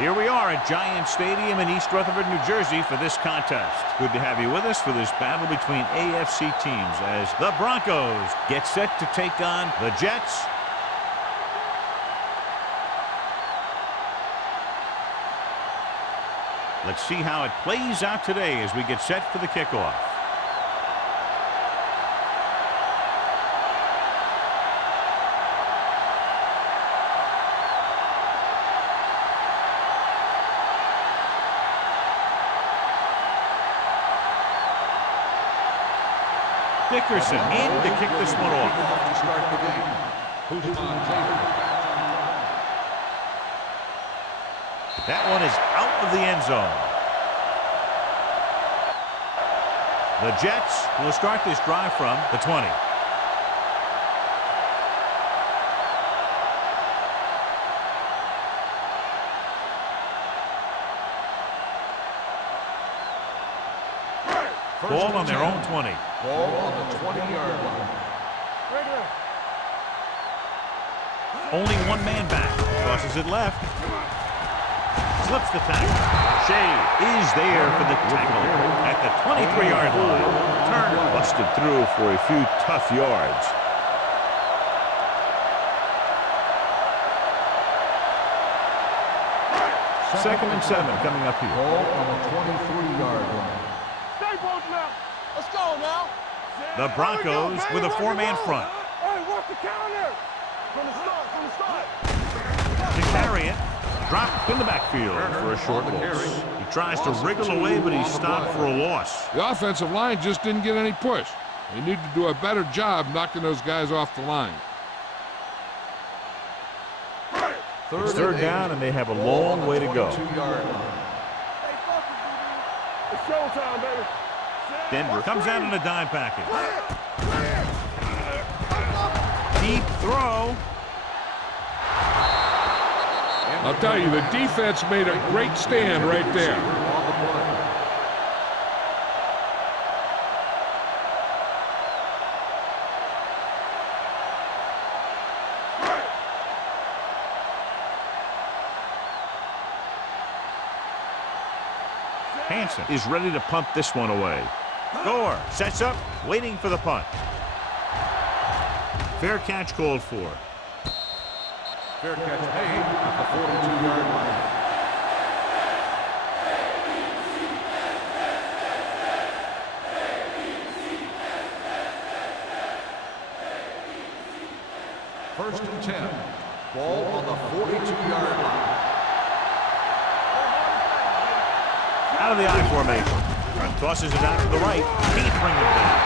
Here we are at Giant Stadium in East Rutherford, New Jersey for this contest. Good to have you with us for this battle between AFC teams as the Broncos get set to take on the Jets. Let's see how it plays out today as we get set for the kickoff. Dickerson in to kick this one off. That one is out of the end zone. The Jets will start this drive from the 20. Ball on their own 20. Ball on the 20-yard line. Only one man back. Crosses it left. Slips the tackle. Shea is there for the tackle at the 23-yard line. Turner busted through for a few tough yards. Second and 7 coming up here. Ball on the 23-yard line. Let's go now. The Broncos with a four-man front. Hey, work the counter. From the start. To carry it. Dropped in the backfield for a short loss. He tries to wriggle away, but he's stopped for a loss. The offensive line just didn't get any push. They need to do a better job knocking those guys off the line. It's third down, and they have a long way to go. It's showtime, baby. Denver comes out in a dime package. Deep throw. I'll tell you, the defense made a great stand right there. Hansen is ready to punt this one away. Gore sets up, waiting for the punt. Fair catch called for. Fair catch made at the 42-yard line. First and 10. Ball on the 42-yard line. Out of the I formation. Tosses it out to the right. Can't bring him down.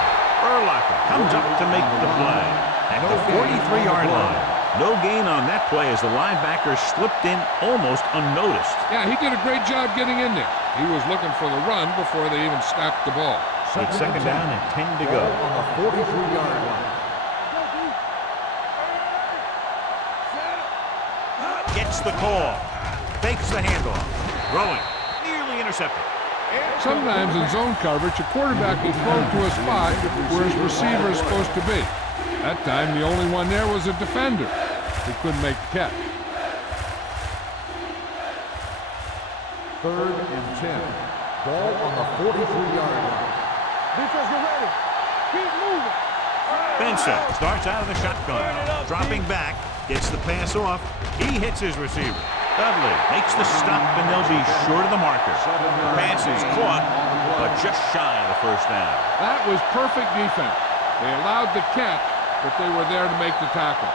Urlacher comes up to make the play. At the 43-yard line. No gain on that play as the linebacker slipped in almost unnoticed. Yeah, he did a great job getting in there. He was looking for the run before they even snapped the ball. It's second down and 10 to go. On the 43-yard line. Gets the call. Fakes the handoff. Throwing. Nearly intercepted. Sometimes in zone coverage, a quarterback will throw to a spot where his receiver is supposed to be. That time, the only one there was a defender. He couldn't make the catch. Third and 10. Ball on the 43-yard line. Defense, get ready. Keep moving. Benson starts out of the shotgun. Dropping back. Gets the pass off. He hits his receiver. Dudley makes the stop, and they'll be short of the marker. The pass is caught, but just shy of the first down. That was perfect defense. They allowed the catch, but they were there to make the tackle.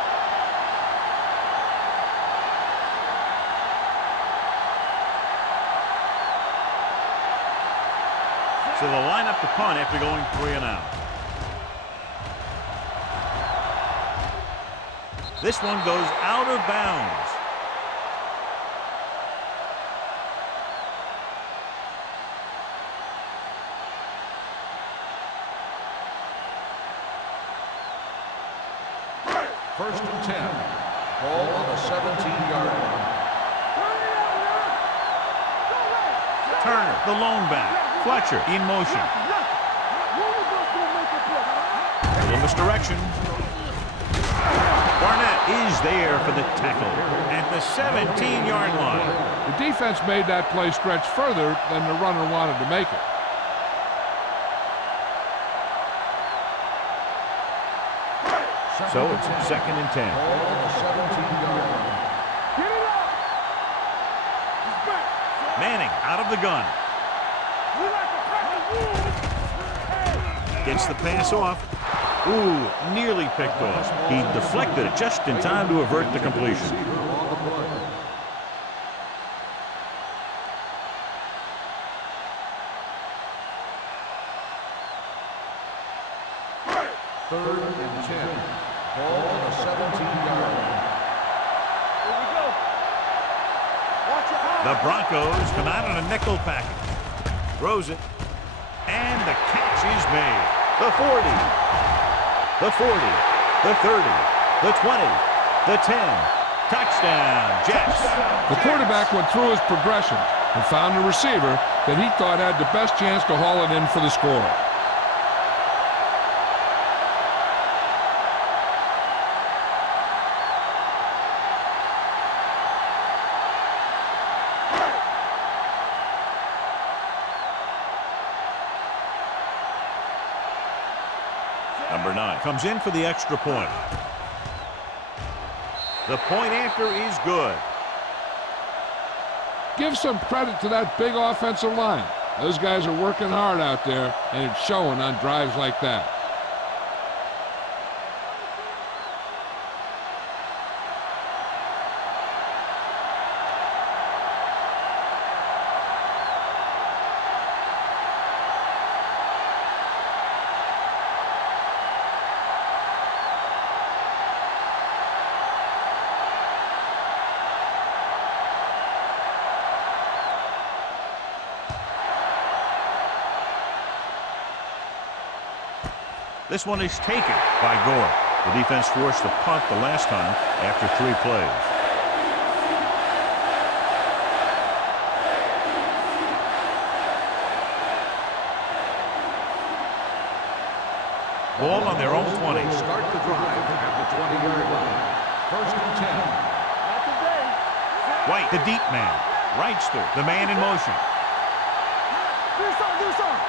So they'll line up the punt after going 3 and out. This one goes out of bounds. First and 10. Ball on the 17-yard line. Turner, the lone back. Fletcher in motion. A little misdirection. Barnett is there for the tackle at the 17-yard line. The defense made that play stretch further than the runner wanted to make it. So it's 2nd and 10. Manning out of the gun. Gets the pass off. Ooh, nearly picked off. He deflected it just in time to avert the completion. Third and 10. Ball on the 17-yard line. Here we go. Watch your eyes. The Broncos come out in a nickel package. Throws it. And the catch is made. The 40. The 40. The 30. The 20. The 10. Touchdown, Jets. The quarterback went through his progression and found a receiver that he thought had the best chance to haul it in for the score. Number 9 comes in for the extra point. The point after is good. Give some credit to that big offensive line. Those guys are working hard out there, and it's showing on drives like that. This one is taken by Gore. The defense forced a punt the last time after 3 plays. Ball on their own 20. Start the drive at the 20-yard line. First and 10. Not today. White, the deep man. Wrightster, the man in motion. Do something, do something.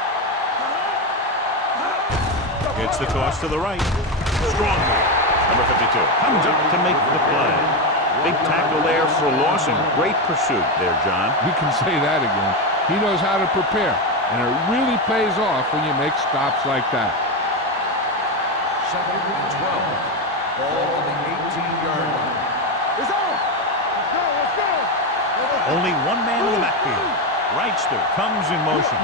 Gets the toss to the right. Strong move. Number 52 comes up to make the play. Big tackle there for a loss and great pursuit there, John. You can say that again. He knows how to prepare, and it really pays off when you make stops like that. Second and 12. Ball on the 18-yard line. It's on. Let's go, let's go. Only one man in the backfield. Wrightster comes in motion.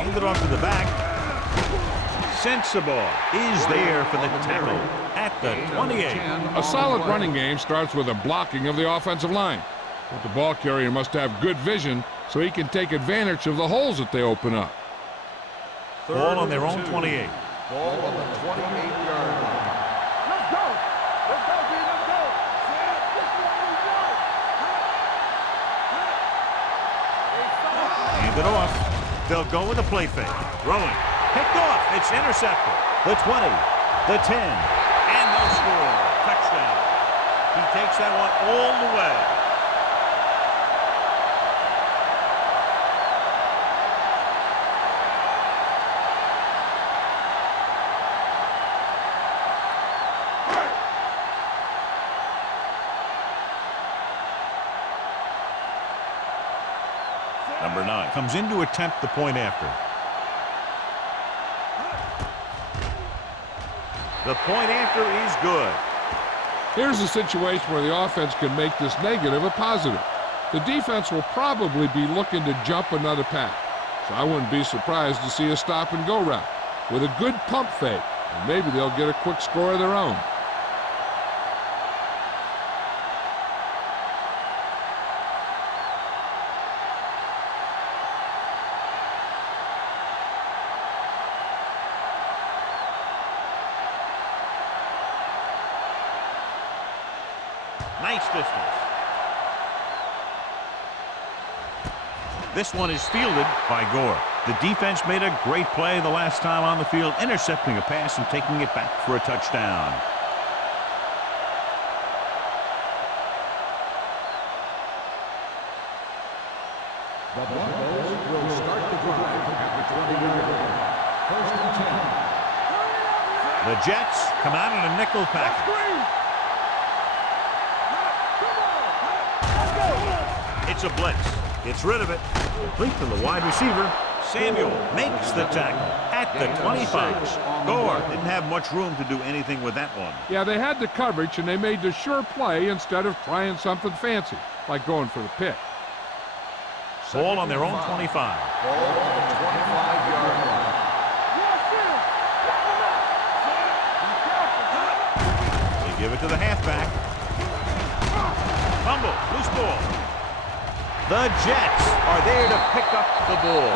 Handed off to the back. Sensible is there for the tackle at the 28. A solid running game starts with a blocking of the offensive line. But the ball carrier must have good vision so he can take advantage of the holes that they open up. Ball on their own 28. Ball on the 28-yard line. Let's go. Let's go, B, let's go. Hand it off. They'll go with a play fake. Throwing. Picked off. It's intercepted. The 20. The 10. And they'll score. Touchdown. He takes that one all the way. Number 9 comes in to attempt the point after. The point after is good. Here's a situation where the offense can make this negative a positive. The defense will probably be looking to jump another pack, so I wouldn't be surprised to see a stop-and-go route with a good pump fake, and maybe they'll get a quick score of their own. Nice distance. This one is fielded by Gore. The defense made a great play the last time on the field, intercepting a pass and taking it back for a touchdown. The Jets come out in a nickel package. It's a blitz. Gets rid of it. Complete to the wide receiver. Samuel makes the tackle at the 25. Gore didn't have much room to do anything with that one. Yeah, they had the coverage, and they made the sure play instead of trying something fancy, like going for the pick. Ball on their own 25. Ball on the 25-yard line. They give it to the halfback. Fumble, loose ball. The Jets are there to pick up the ball.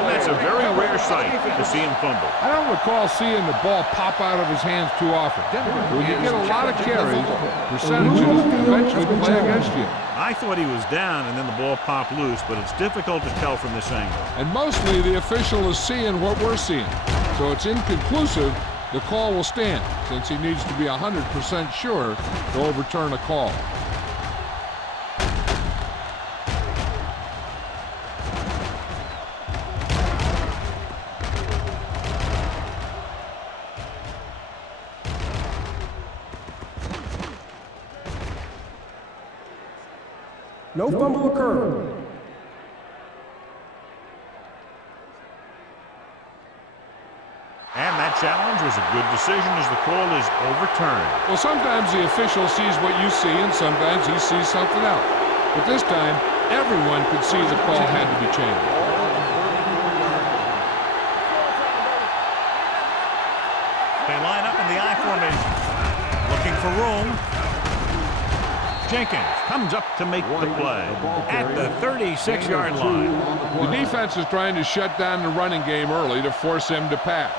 And that's a very rare sight to see him fumble. I don't recall seeing the ball pop out of his hands too often. When you get a lot of carries, percentages eventually play against you. I thought he was down and then the ball popped loose, but it's difficult to tell from this angle. And mostly the official is seeing what we're seeing. So it's inconclusive. The call will stand since he needs to be 100% sure to overturn a call. No fumble occurred. And that challenge was a good decision as the call is overturned. Well, sometimes the official sees what you see, and sometimes he sees something else. But this time, everyone could see the call had to be changed. They line up in the I formation, looking for room. Jenkins comes up to make the play at the 36-yard line. The defense is trying to shut down the running game early to force him to pass.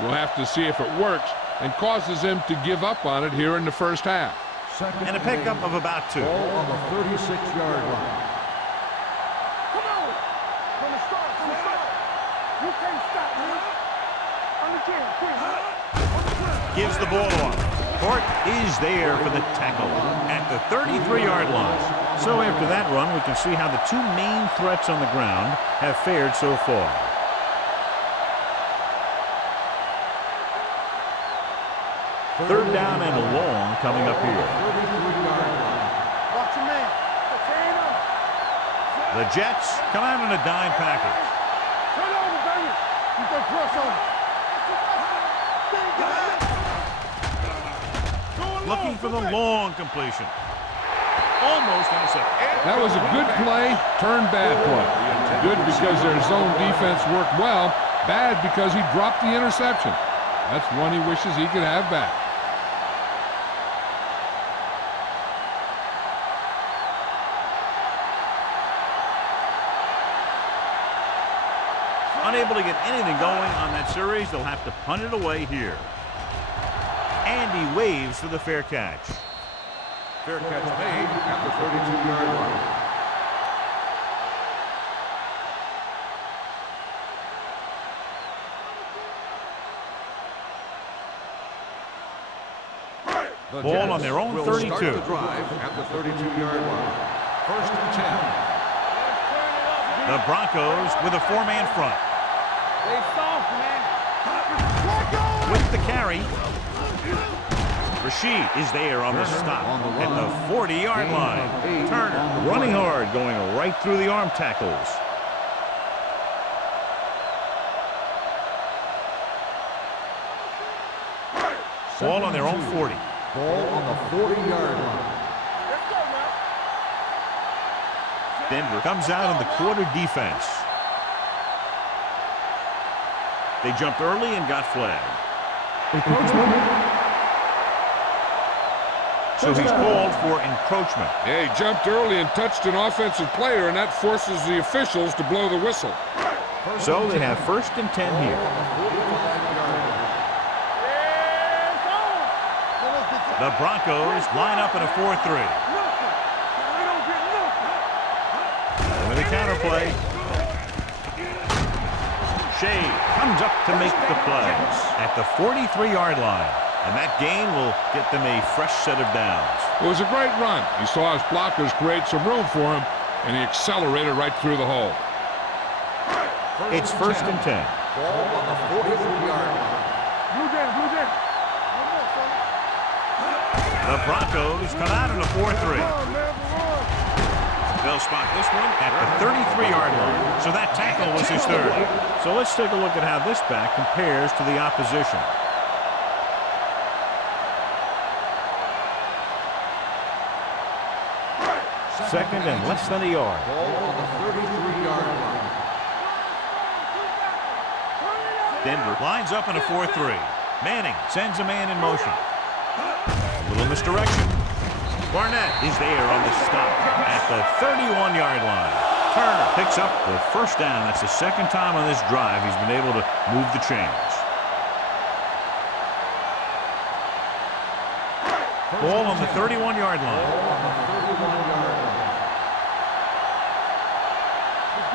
We'll have to see if it works and causes him to give up on it here in the first half. And a pickup of about 2. Ball on the 36-yard line. Come on. From the start. You can't stop, man. On the 10. Gives the ball off. Court is there for the tackle at the 33-yard line. So after that run, we can see how the two main threats on the ground have fared so far. Third down and long coming up here. Watch your man. The Jets come out in a dime package. Turn over, baby. You can press on it. Looking for the long completion. Almost intercepted. That was a good play, turned bad play. Good because their zone defense worked well, bad because he dropped the interception. That's one he wishes he could have back. Unable to get anything going on that series, they'll have to punt it away here. And he waves for the fair catch. Fair catch made at the 32-yard line. The Ball Jets on their own will 32. Start the drive at the 32-yard line. First and 10. The Broncos with a 4-man front. They soft, man. With the carry. Rashid is there on the stop at the 40-yard line. Turner running hard, going right through the arm tackles. Ball on their own 40. Ball on the 40-yard line. Let's go, man. Denver comes out in the quarter defense. They jumped early and got flagged. So he's called for encroachment. Yeah, he jumped early and touched an offensive player, and that forces the officials to blow the whistle. So they have first and 10 here. The Broncos line up in a 4-3. And with a counterplay, Shea comes up to make the play at the 43-yard line. And that gain will get them a fresh set of downs. It was a great run. He saw his blockers create some room for him, and he accelerated right through the hole. It's first and 10. Ball on the 43-yard line. Blue Jay. The Broncos come out in a 4-3. Come on, man, run. They'll spot this one at the 33-yard line. So that tackle was his third. So let's take a look at how this back compares to the opposition. Second and less than a yard. Ball on the 33-yard line. Denver lines up in a 4-3. Manning sends a man in motion. A little misdirection. Barnett is there on the stop at the 31-yard line. Turner picks up the first down. That's the second time on this drive he's been able to move the chains. Ball on the 31-yard line.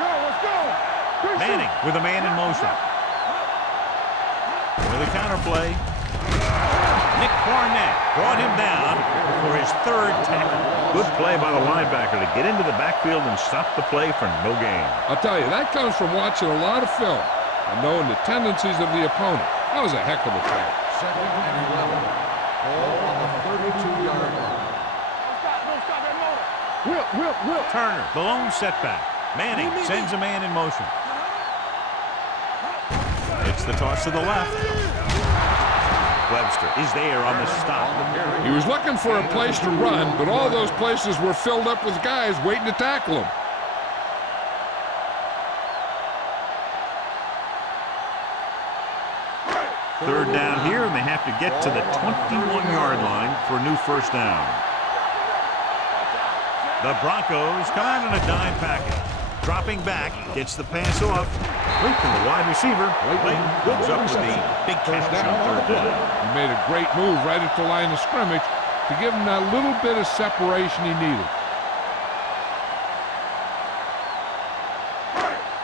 Let's go. Manning with a man in motion. With a counter play. Nick Barnett brought him down for his third tackle. Good play by the linebacker to get into the backfield and stop the play for no gain. I'll tell you, that comes from watching a lot of film and knowing the tendencies of the opponent. That was a heck of a play. Second and 11. Ball on the 32-yard line. Don't stop that motor. Whip. Turner, the lone setback. Manning sends a man in motion. It's the toss to the left. Webster is there on the stop. He was looking for a place to run, but all those places were filled up with guys waiting to tackle him. Third down here, and they have to get to the 21-yard line for a new first down. The Broncos come out in a dime package. Dropping back, gets the pass off. Link from the wide receiver. Link goes up with the big catch on third down. He made a great move right at the line of scrimmage to give him that little bit of separation he needed.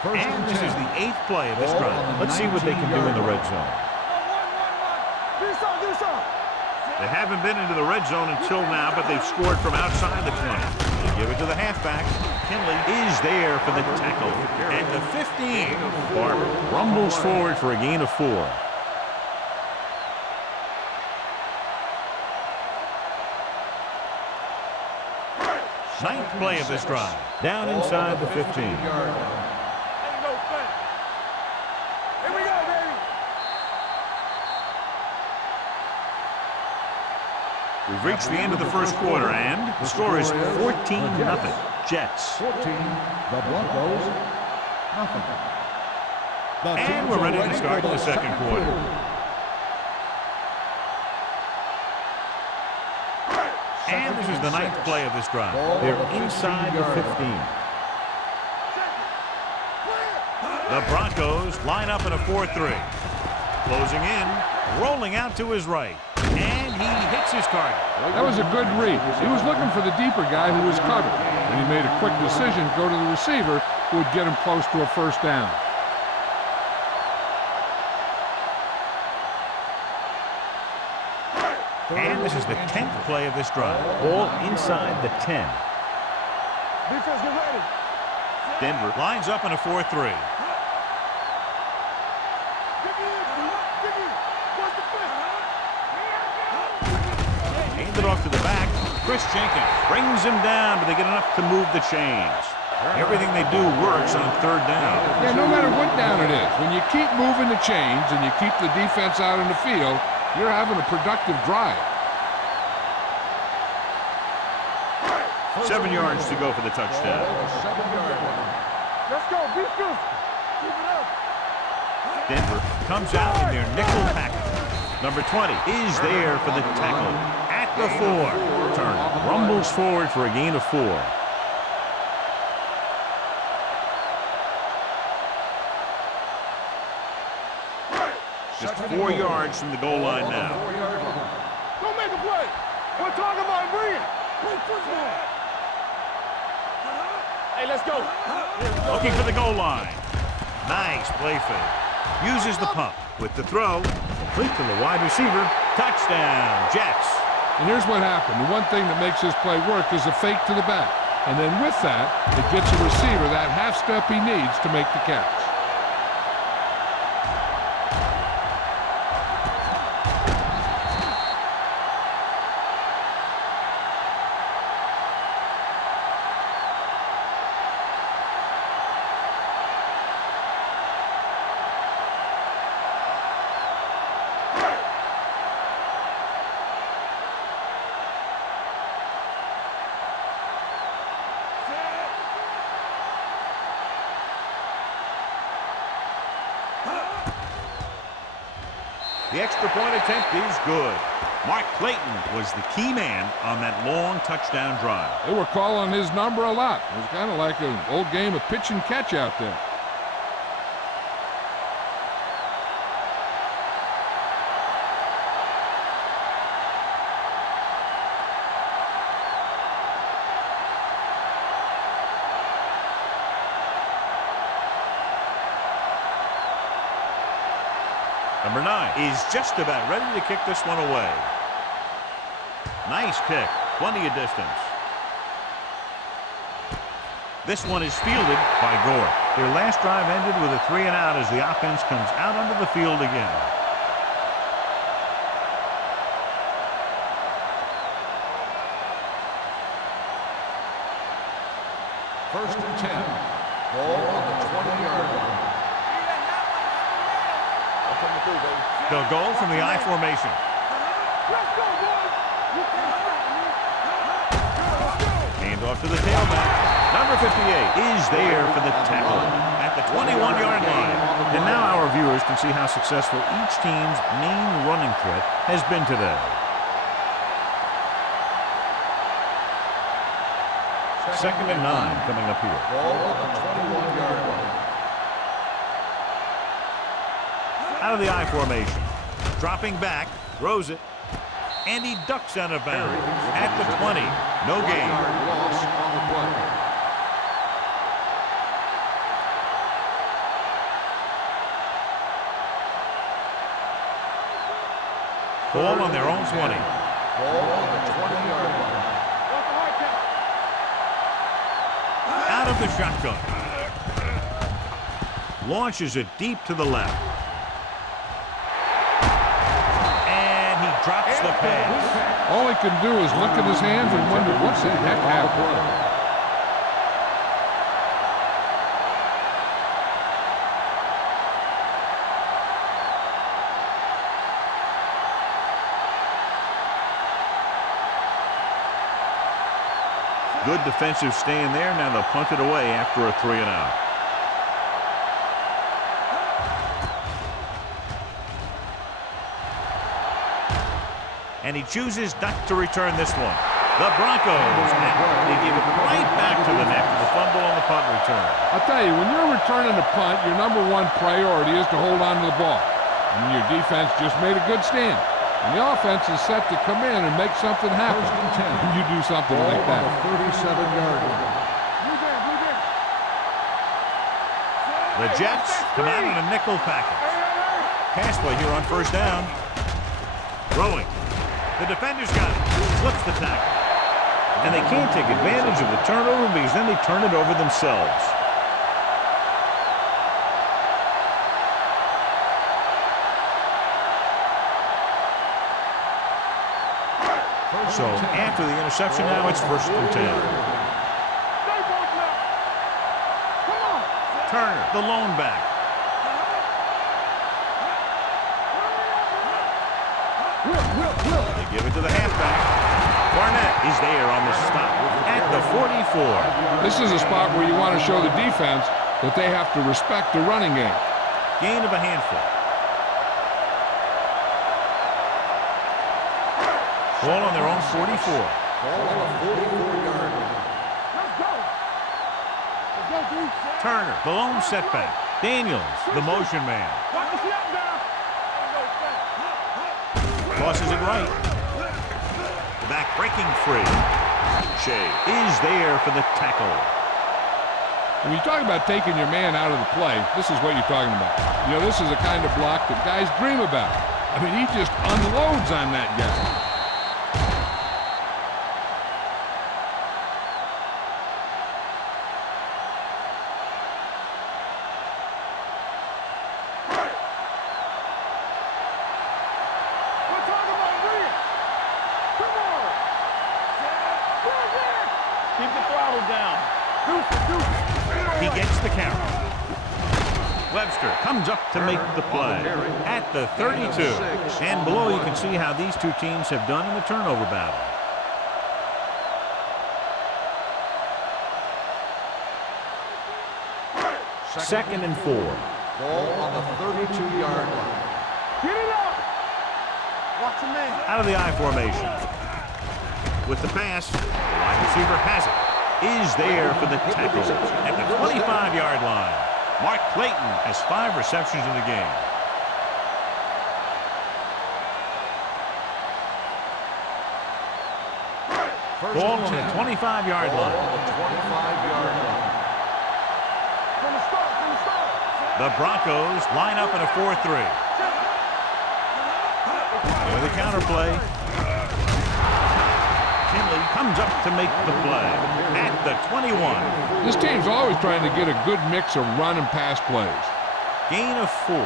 And this is the 8th play of this drive. Let's see what they can do in the red zone. Do some. They haven't been into the red zone until now, but they've scored from outside the 20. They give it to the halfback. Kinley is there for the tackle at the 15. Barber rumbles forward for a gain of 4. Ninth play of this drive. Down inside the 15. Ain't no thing. Here we go, baby. We've reached the end of the first quarter, and the score is 14-0. Jets. 14, the Broncos, nothing. And we're ready to start the second quarter. And this is the 9th play of this drive. They're inside the 15. The Broncos line up in a 4-3. Closing in, rolling out to his right. And he hits his target. That was a good read. He was looking for the deeper guy who was covered, and he made a quick decision to go to the receiver who would get him close to a first down. And this is the 10th play of this drive. Ball inside the 10. Defense, get ready. Denver lines up in a 4-3. Dig in. What's the play? Hand it off to the back. Chris Jenkins brings him down, but they get enough to move the chains. Everything they do works on third down. Yeah, no matter what down it is, when you keep moving the chains and you keep the defense out in the field, you're having a productive drive. 7 yards to go for the touchdown. 7-yard line. Let's go. Be good. Keep it up. Denver comes out in their nickel package. Number 20 is there for the tackle at the 4. Turner rumbles forward for a gain of 4. Just 4 yards from the goal line now. 4-yard line. Don't make a play. We're talking about bringing. Play football. Hey, let's go. Looking for the goal line. Nice play fake. Uses the pump with the throw. Complete to the wide receiver. Touchdown, Jets. And here's what happened. The one thing that makes this play work is a fake to the back. And then with that, it gets the receiver that half step he needs to make the catch. The extra point attempt is good. Mark Clayton was the key man on that long touchdown drive. They were calling his number a lot. It was kind of like an old game of pitch and catch out there. Number 9 is just about ready to kick this one away. Nice kick. Plenty of distance. This one is fielded by Gore. Their last drive ended with a 3-and-out as the offense comes out onto the field again. First and 10. Ball on the 20-yard line. They'll go from the I formation. Let's go, boys! You can't stop me! Hand off to the tailback. Number 58 is there for the tackle at the 21-yard line. And now our viewers can see how successful each team's main running threat has been today. Second and 9 coming up here. Ball on the 21-yard line. Out of the I formation. Dropping back, throws it, and he ducks out of bounds at the 20. No gain. Loss on the play. Ball on their own 20. Ball on the 20-yard line. Out of the shotgun. Launches it deep to the left. Drops the pass. All he can do is look at his hands and wonder what the heck happened. Good defensive stand there. Now they'll punt it away after a 3-and-out. And he chooses not to return this one. The Broncos, they give it right back to the net for the fumble on the punt return. I'll tell you, when you're returning a punt, your number one priority is to hold on to the ball. And your defense just made a good stand. And the offense is set to come in and make something happen. And you do something like that. 37-yard line. The Jets come out in a nickel package. Pass play here on first down. Throwing. The defender's got it. Flips the tackle. And they can't take advantage of the turnover because then they turn it over themselves. So after the interception now it's first and 10. Turner, the lone back. They give it to the halfback. Barnett is there on the stop at the 44. This is a spot where you want to show the defense that they have to respect the running game. Gain of a handful. Ball on their own 44. Ball on the 44-yard line. Turner, the lone setback. Daniels, the motion man. Tosses it right. The back breaking free. Shea is there for the tackle. When you talk about taking your man out of the play, this is what you're talking about. You know, this is the kind of block that guys dream about. I mean, he just unloads on that guy. Keep the throttle down. He gets the count. Webster comes up to make the play at the 32. And below you can see how these two teams have done in the turnover battle. Second and 4. Ball on the 32-yard line. Get it up! Watch a man. Out of the I formation. With the pass, the wide receiver has it. Is there for the tackle at the 25-yard line. Mark Clayton has 5 receptions in the game. Ball on the 25-yard line. The Broncos line up in a 4-3. With a counterplay. Kinley comes up to make the play at the 21. This team's always trying to get a good mix of run and pass plays. Gain of 4.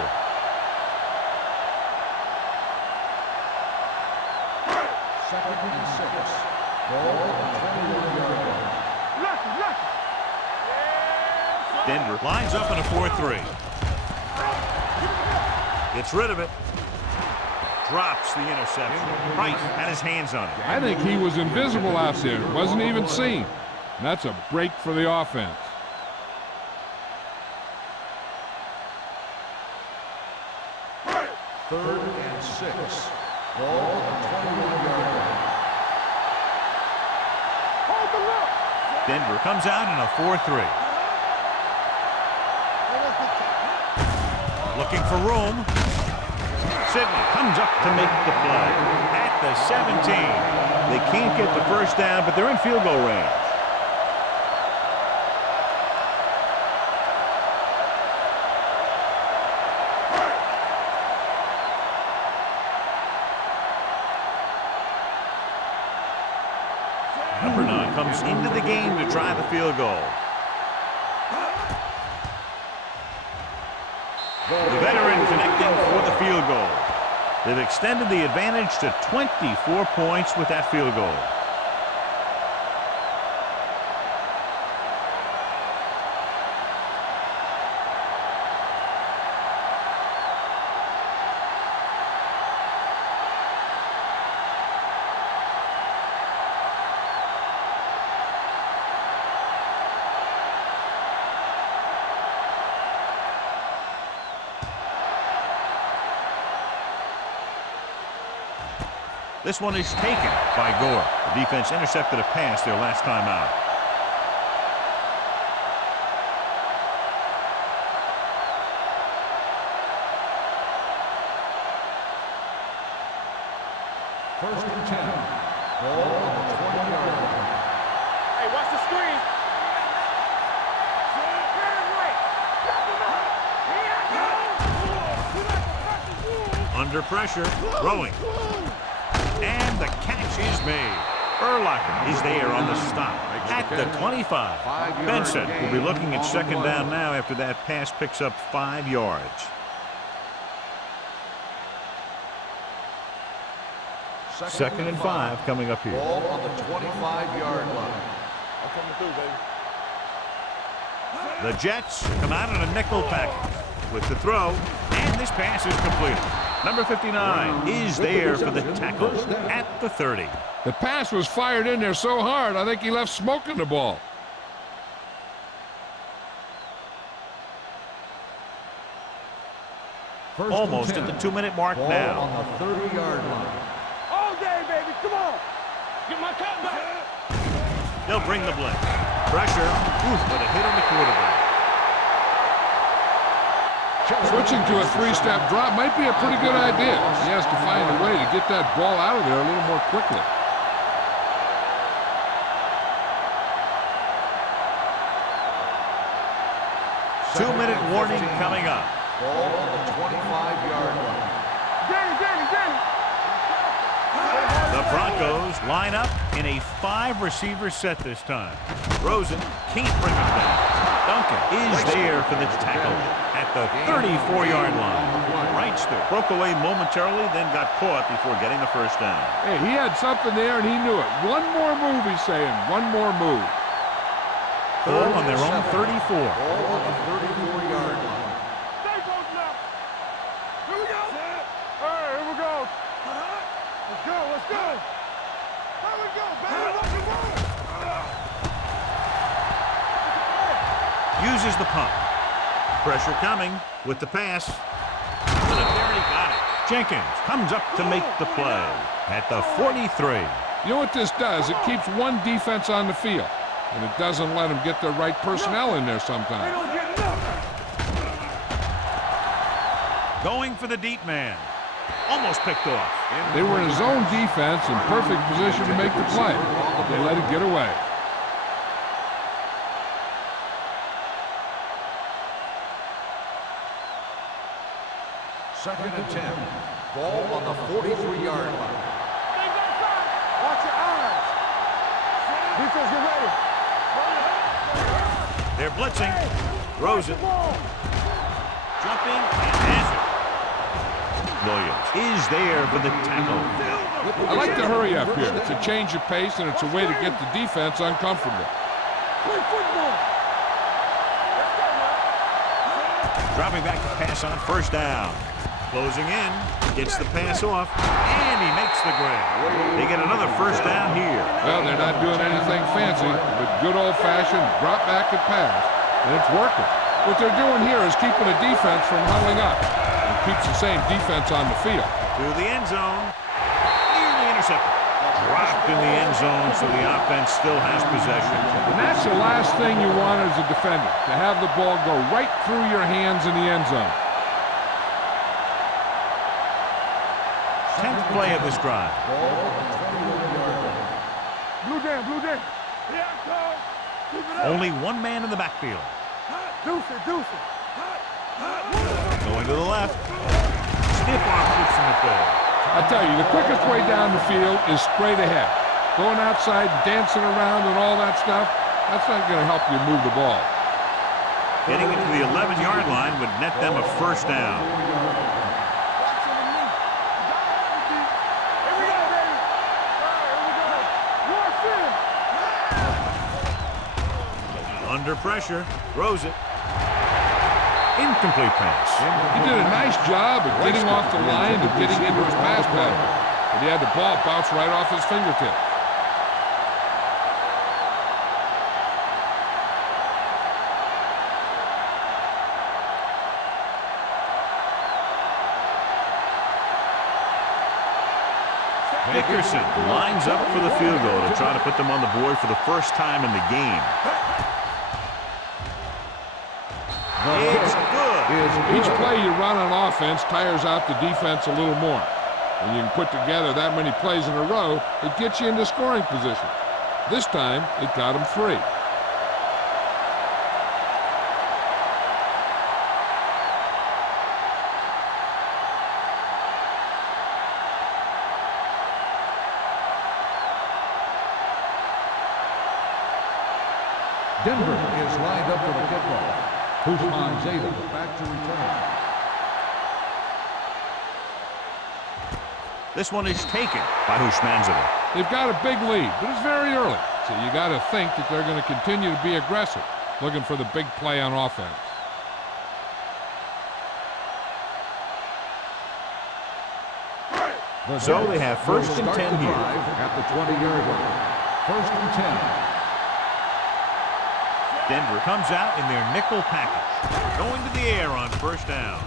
Second and 6. Ball on the 21-yard line. Denver lines up in a 4-3. Gets rid of it. Drops the interception. Price had his hands on it. I think he was invisible out there. Wasn't even seen. And that's a break for the offense. Third and 6. Ball on the 21-yard line. Denver comes out in a 4-3. Looking for room. Sidney comes up to make the play at the 17. They can't get the first down, but they're in field goal range. Number 9 comes into the game to try the field goal. The veteran connecting for the field goal. They've extended the advantage to 24 points with that field goal. This one is taken by Gore. The defense intercepted a pass their last time out. First and 10. Ball on the 20-yard line. Hey, watch the screen. Under pressure, throwing. And the catch is made. Urlacher is there on the stop at the 25. Benson will be looking at second down now after that pass picks up 5 yards. Second and 5 coming up here. Ball on the 25-yard line. I'm coming through, baby. The Jets come out in a nickel package with the throw, and this pass is completed. Number 59 is there for the tackle at the 30. The pass was fired in there so hard, I think he left smoke in the ball. Almost at the 2-minute mark Ball now. on the 30-yard line. All day, baby. Come on. Get my cut back. They'll bring the blitz. Pressure, but a hit on the quarterback. Switching to a 3-step drop might be a pretty good idea. He has to find a way to get that ball out of there a little more quickly. Two-minute warning coming up. Ball on the 25-yard line. Danny. The Broncos line up in a 5-receiver set this time. Rosen can't bring him down. Duncan is there for the tackle at the 34-yard line. Wrightster broke away momentarily, then got caught before getting the first down. Hey, he had something there and he knew it. One more move, he's saying. One more move. Ball on their own 34. Ball on the 34-yard line. Stay close now. Here we go. All right, here we go. Let's go. Here we go, baby. Rock and roll. Uses the pump. Pressure coming with the pass. There he got it. Jenkins comes up to make the play at the 43. You know what this does? It keeps one defense on the field, and it doesn't let them get the right personnel in there sometimes. Going for the deep man. Almost picked off. They were in his own defense in perfect position to make the play, but they let it get away. Second and 10. Ball on the 43-yard line. Watch your eyes. Defense, get ready. They're blitzing. Throws it. Jumping and has it. Williams is there for the tackle. I like the hurry up here. It's a change of pace, and it's a way to get the defense uncomfortable. Play football. Dropping back to pass on first down. Closing in. Gets the pass off. And he makes the grab. They get another first down here. Well, they're not doing anything fancy, but good old-fashioned drop back and pass, and it's working. What they're doing here is keeping the defense from huddling up. It keeps the same defense on the field. To the end zone. Nearly intercepted. Dropped in the end zone, so the offense still has possession. And that's the last thing you want as a defender, to have the ball go right through your hands in the end zone. 10th play of this drive. Blue down, blue down. Yeah, go. Keep it up. Only one man in the backfield. Deuce it, deuce it. Going to the left. Stiff arm puts in the play. I tell you, the quickest way down the field is straight ahead. Going outside, dancing around and all that stuff, that's not going to help you move the ball. Getting it to the 11-yard line would net them a first down. Under pressure, throws it. Incomplete pass. He did a nice job of getting off the line and getting into his pass pattern, but he had the ball bounce right off his fingertip. Dickerson lines up for the field goal to try to put them on the board for the first time in the game. It's good. Each play you run on offense tires out the defense a little more. When you can put together that many plays in a row, it gets you into scoring position. This time, it got him 3. Denver is lined up for the kickoff. Hushman Zeta back to return. This one is taken by Hushmanzada. They've got a big lead, but it's very early, so you got to think that they're going to continue to be aggressive, looking for the big play on offense. So they have first and 10 here. At the 20-yard line. First and 10. Denver comes out in their nickel package. Going to the air on first down.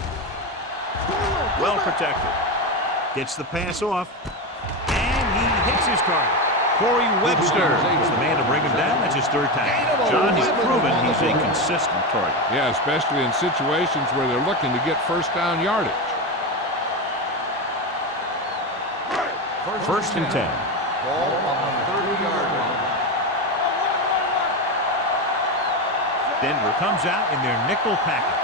Well protected. Gets the pass off. And he hits his target. Corey Webster is the man to bring him down. That's his 3rd tackle. John, he's proven he's a consistent target. Yeah, especially in situations where they're looking to get first down yardage. First and 10. Ball on the 30-yard line. Denver comes out in their nickel package.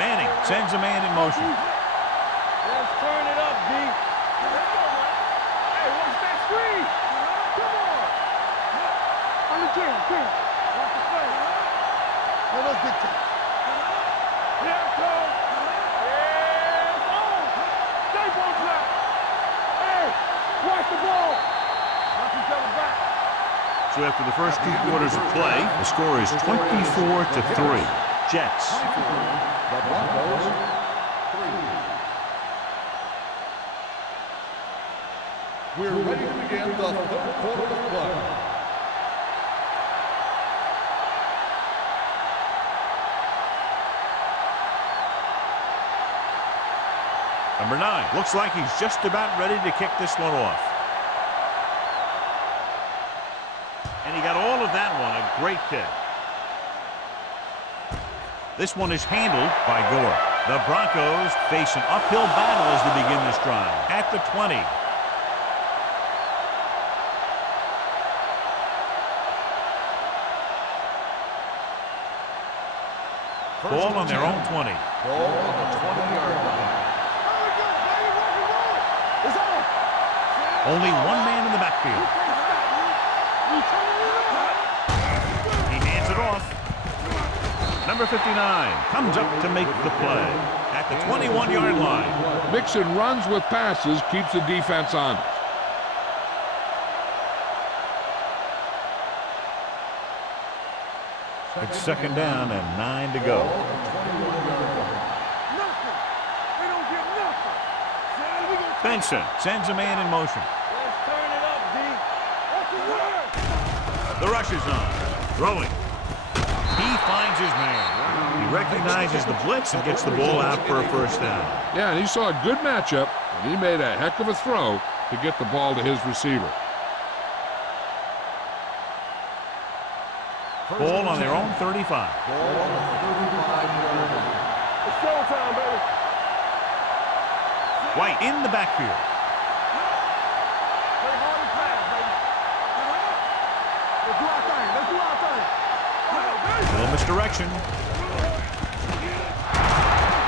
Manning sends a man in motion. Let's turn it up, D. Hey, what's that screen? Come on. On the jam. Watch the play. Let us dictate. Here it comes. Yeah, it's on. Stay on track. Hey, watch the ball. Watch each other back. So after the first 2 quarters of play, the score is 24-3. Jets. The Broncos, 3. We're ready to begin the 3rd quarter of play. Number 9. Looks like he's just about ready to kick this one off. And he got all of that one. A great kick. This one is handled by Gore. The Broncos face an uphill battle as they begin this drive. At the 20. Ball on their own 20. Ball on the 20-yard line. Only one man in the backfield. He hands it off. Number 59 comes up to make the play at the 21-yard line. Mixing runs with passes keeps the defense honest. It's second down and 9 to go. Benson sends a man in motion. Let's turn it up, D. The rush is on. Throwing. He finds his man. He recognizes the blitz and gets the ball out for a first down. Yeah, and he saw a good matchup, and he made a heck of a throw to get the ball to his receiver. Ball on their own 35. Ball on the 35-yard line. It's showtime, baby. White in the backfield. Play hard and fast, baby. Let's do our thing. Let's do our thing. Little misdirection.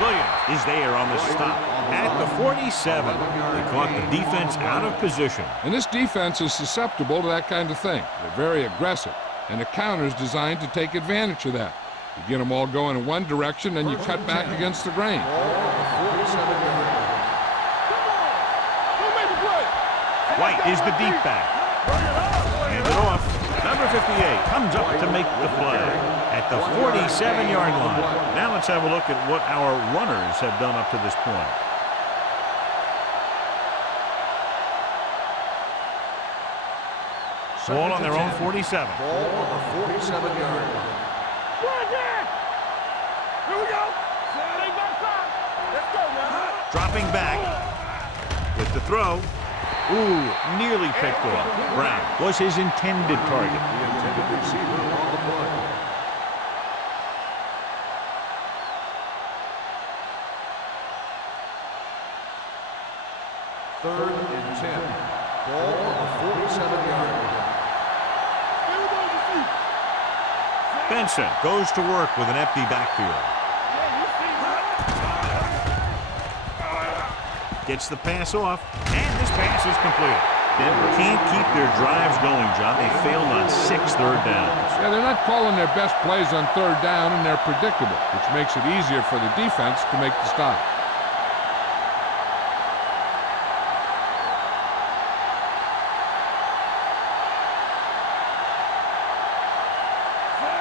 Williams is there on the stop at the 47. They caught the defense out of position. And this defense is susceptible to that kind of thing. They're very aggressive, and the counter is designed to take advantage of that. You get them all going in one direction, and you cut back against the grain. Ball on the 47-yard line. White is the deep back. Hands it off. Number 58 comes up to make the play at the 47-yard line. Now let's have a look at what our runners have done up to this point. Ball on their own 47. Ball on the 47-yard line. Here we go. Take back five. Let's go now. Dropping back with the throw. Ooh, nearly picked off. Brown was his intended target. The intended receiver on the play. Third and 10. Ball on the 47-yard line. Benson goes to work with an empty backfield. Gets the pass off, and this pass is complete. Denver can't keep their drives going, John. They failed on 6 third downs. Yeah, they're not calling their best plays on third down, and they're predictable, which makes it easier for the defense to make the stop.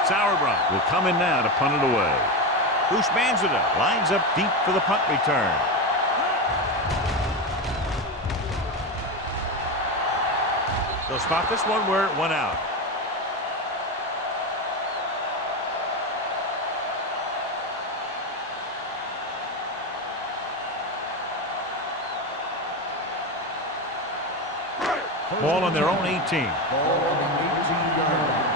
Sauerbrunn will come in now to punt it away. Bushmanzada lines up deep for the punt return. They'll spot this one where it went out. Ball on their own 18. Ball on the 18-yard line.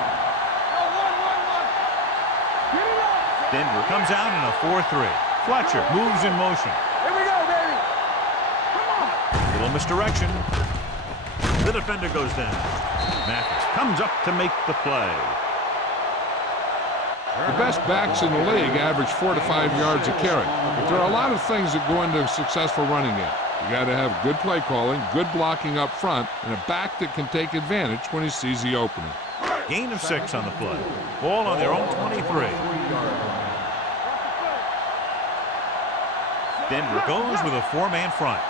Denver comes out in a 4-3. Fletcher moves in motion. Here we go, baby. Come on. Little misdirection. The defender goes down. Mathis comes up to make the play. The best backs in the league average 4 to 5 yards a carry. But there are a lot of things that go into a successful running game. You got to have good play calling, good blocking up front, and a back that can take advantage when he sees the opening. Gain of 6 on the play. Ball on their own 23. Denver goes with a 4-man front.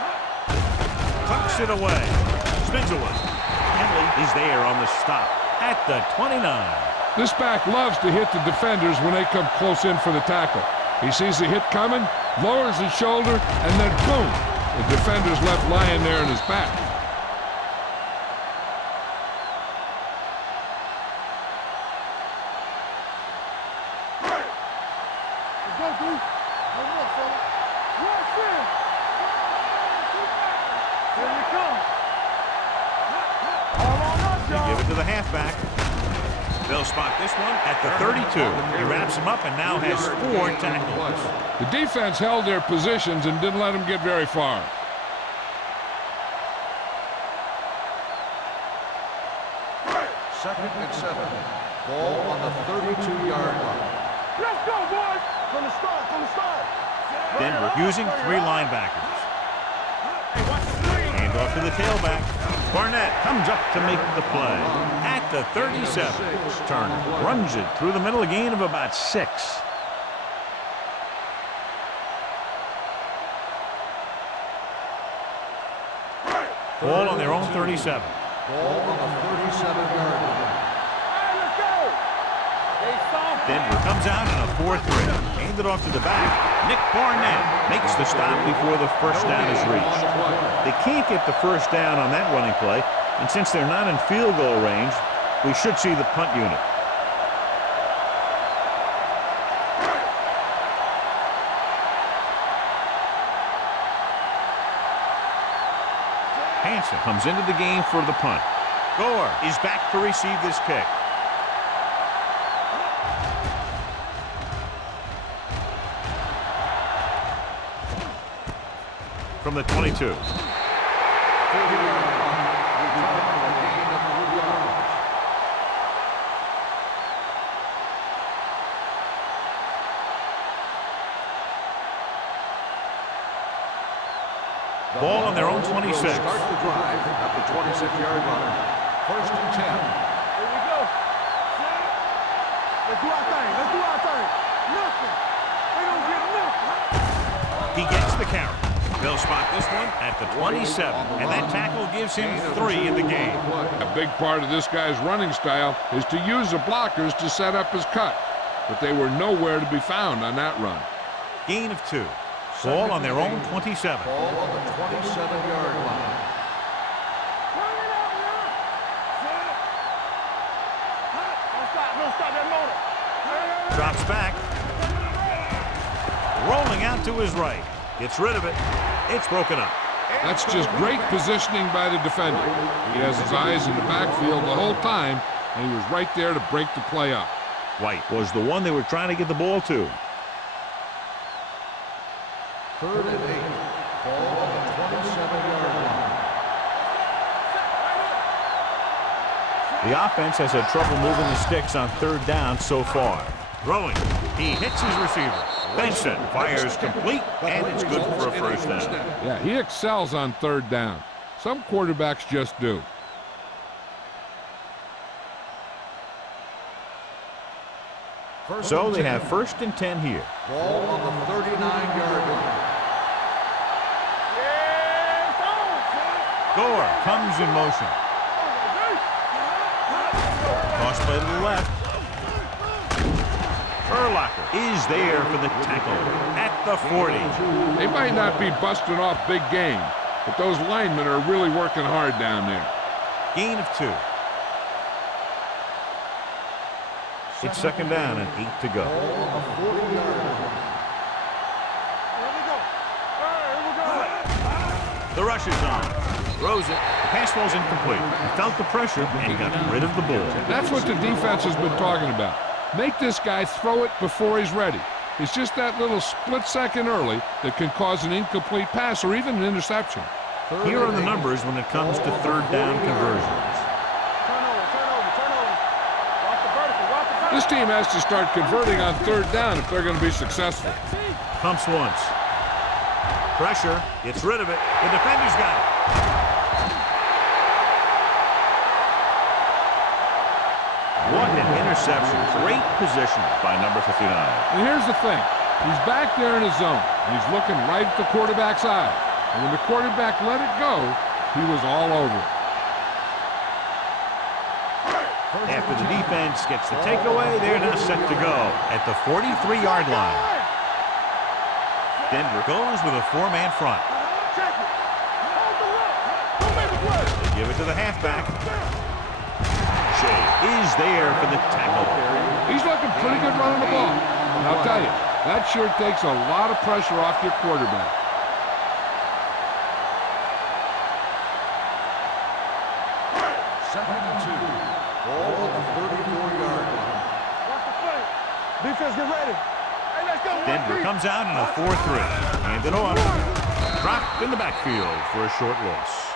Tucks it away. Spins away. Henley is there on the stop at the 29. This back loves to hit the defenders when they come close in for the tackle. He sees the hit coming, lowers his shoulder, and then boom, the defender's left lying there in his back. to the halfback. They'll spot this one at the 32. He wraps him up and now has 4 tackles. The defense held their positions and didn't let them get very far. Second and 7. Ball on the 32-yard line. Let's go, boys! From the start, from the start! Denver using 3 linebackers. Hand off to the tailback. Barnett comes up to make the play. At the 37. Turner runs it through the middle, a gain of about 6. Ball on their own 37. Ball on the 37-yard line. Let's go! Denver comes out in a 4-3. Hand it off to the back. Nick Barnett makes the stop before the first down is reached. They can't get the first down on that running play, and since they're not in field goal range, we should see the punt unit. Hansen comes into the game for the punt. Gore is back to receive this kick. From the 22. Ball on their own 26. Start the drive at the 26-yard line. First and 10. Here we go. Let's do our thing. Let's do our thing. Nothing. They don't get nothing. He gets the carry. They'll spot this one at the 27, and that tackle gives him 3 in the game. A big part of this guy's running style is to use the blockers to set up his cut, but they were nowhere to be found on that run. Gain of 2. Ball on their own 27. Ball on the 27-yard line. Don't stop that motor. Drops back. Rolling out to his right. Gets rid of it. It's broken up. That's just great positioning by the defender. He has his eyes in the backfield the whole time, and he was right there to break the play up. White was the one they were trying to get the ball to. Third and 8. Ball on the 27-yard line. The offense has had trouble moving the sticks on 3rd down so far. Throwing. He hits his receiver. Benson fires complete, and it's good for a first down. Yeah, he excels on 3rd down. Some quarterbacks just do. So they have 1st and 10 here. Ball on the 39-yard line. Gore comes in motion. Toss play to the left. Urlacher is there for the tackle at the 40. They might not be busting off big game, but those linemen are really working hard down there. Gain of 2. It's 2nd down and 8 to go. Ball on the 40-yard line. The rush is on. Throws it. The pass falls incomplete. He felt the pressure and got rid of the ball. That's what the defense has been talking about. Make this guy throw it before he's ready. It's just that little split second early that can cause an incomplete pass or even an interception. Here are the numbers when it comes to 3rd down conversions. This team has to start converting on 3rd down if they're going to be successful. Pumps once. Pressure. Gets rid of it. The defender's got it. What an interception. Great position by number 59. And here's the thing. He's back there in his zone. He's looking right at the quarterback's eye. And when the quarterback let it go, he was all over it. After the defense gets the takeaway, they're now set to go at the 43-yard line. Denver goes with a 4-man front. They give it to the halfback. Shea is there for the tackle. He's looking pretty good running the ball. And I'll tell you, that sure takes a lot of pressure off your quarterback. Second and 2. Ball on the 34-yard line. Watch the play. Defense, get ready. Hey, let's go. Denver comes out in a 4-3. Hand it off. Dropped in the backfield for a short loss.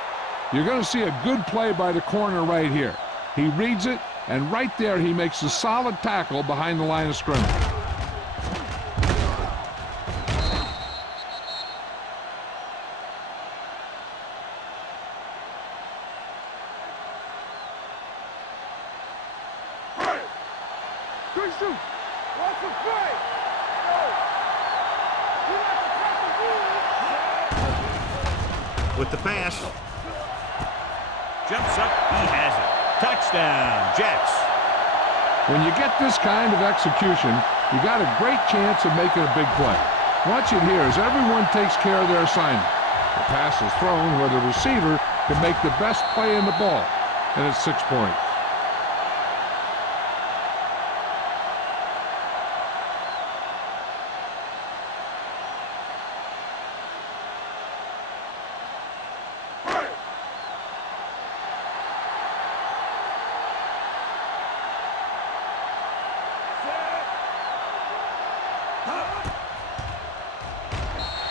You're going to see a good play by the corner right here. He reads it, and right there he makes a solid tackle behind the line of scrimmage. Good shoot. Watch the play. With the pass. Jumps up. He has it. Touchdown, Jets. When you get this kind of execution, you got a great chance of making a big play. Watch it here as everyone takes care of their assignment. The pass is thrown where the receiver can make the best play in the ball, and it's 6 points.